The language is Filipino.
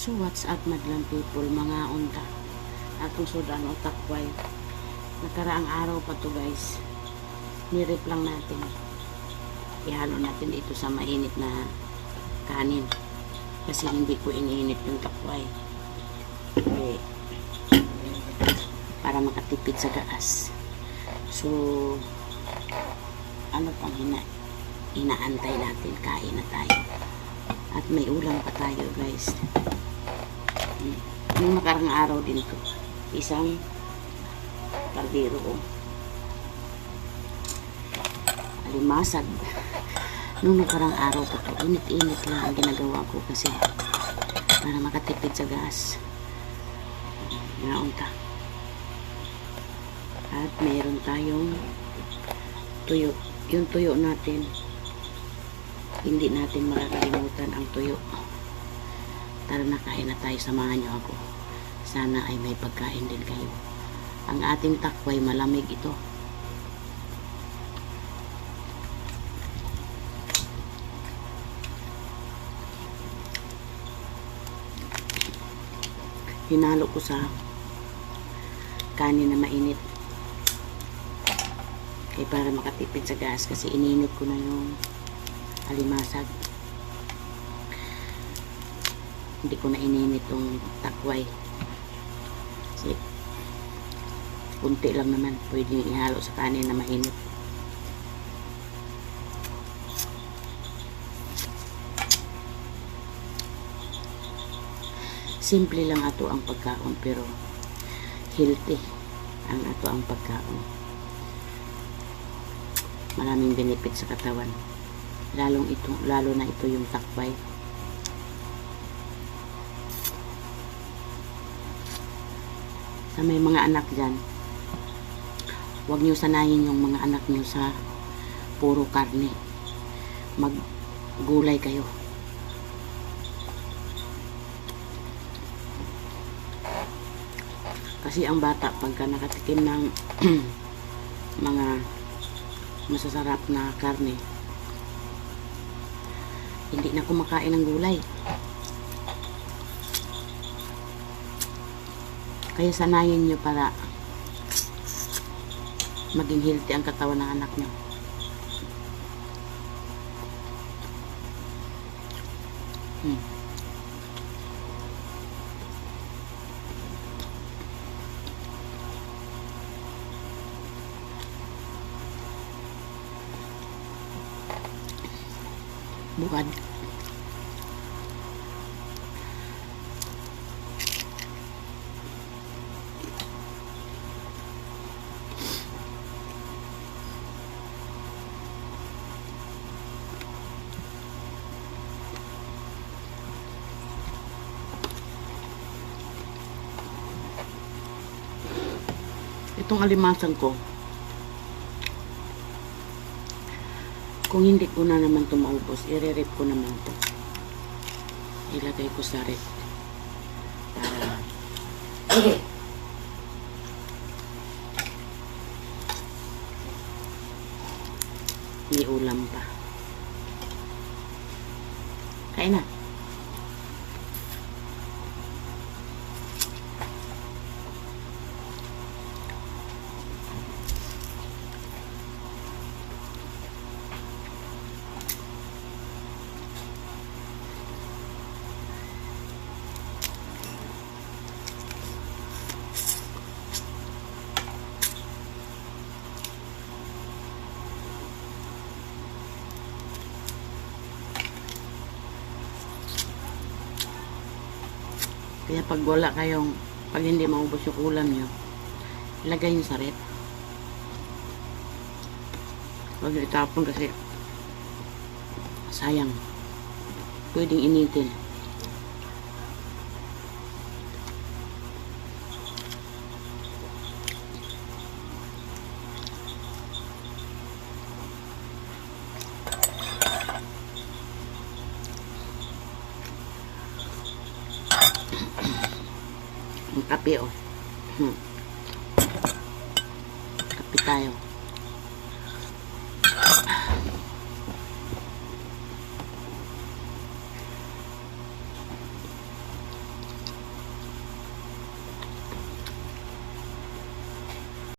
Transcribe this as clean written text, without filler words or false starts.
So what's up madlang people, mga unta atong sudan o takway. Nakaraang araw pa to guys, nirip lang natin, ihalo natin dito sa mainit na kanin kasi hindi ko iniinit yung takway para makatipid sa gas. So ano pang inaantay natin, kain na tayo at may ulam pa tayo guys. Nung nakarang araw din to, isang kaldero alimasag. Nung nakarang araw pa to, init-init lang ang ginagawa ko kasi para makatipid sa gas. Naunta. At mayroon tayong tuyo. Yung tuyo natin, hindi natin makakalimutan ang tuyo. Tara na, kain na tayo, samahan nyo ako. Sana ay may pagkain din kayo. Ang ating takway, malamig ito. Hinalo ko sa kanin na mainit. Kaya para makatipid sa gas kasi ininit ko na yung alimasag. Hindi ko na ininit yung takway. Kasi kunti lang naman. Pwede ihalo sa kanin na mainit. Simple lang ato ang pagkaon pero healthy ang ato ang pagkaon. Maraming benefit sa katawan. Lalo na ito yung takway. Sa may mga anak dyan, huwag nyo sanayin yung mga anak nyo sa puro karne. Maggulay kayo. Kasi ang bata pagka nakatikim ng mga masasarap na karne, hindi na kumakain ng gulay. Kaya sanayin nyo para maging healthy ang katawan ng anak nyo. Bukad. Itong alimasag ko, kung hindi ko na naman ito maubos, i-rep ko naman ito. Ilagay ko sa rep. Para may ulam pa. Kain na. Kaya pag wala kayong, pag hindi maubos yung ulam nyo, ilagay nyo sa rep. Huwag nyo itapon kasi sayang. Pwedeng initin. Ang kape oh. Kape tayo.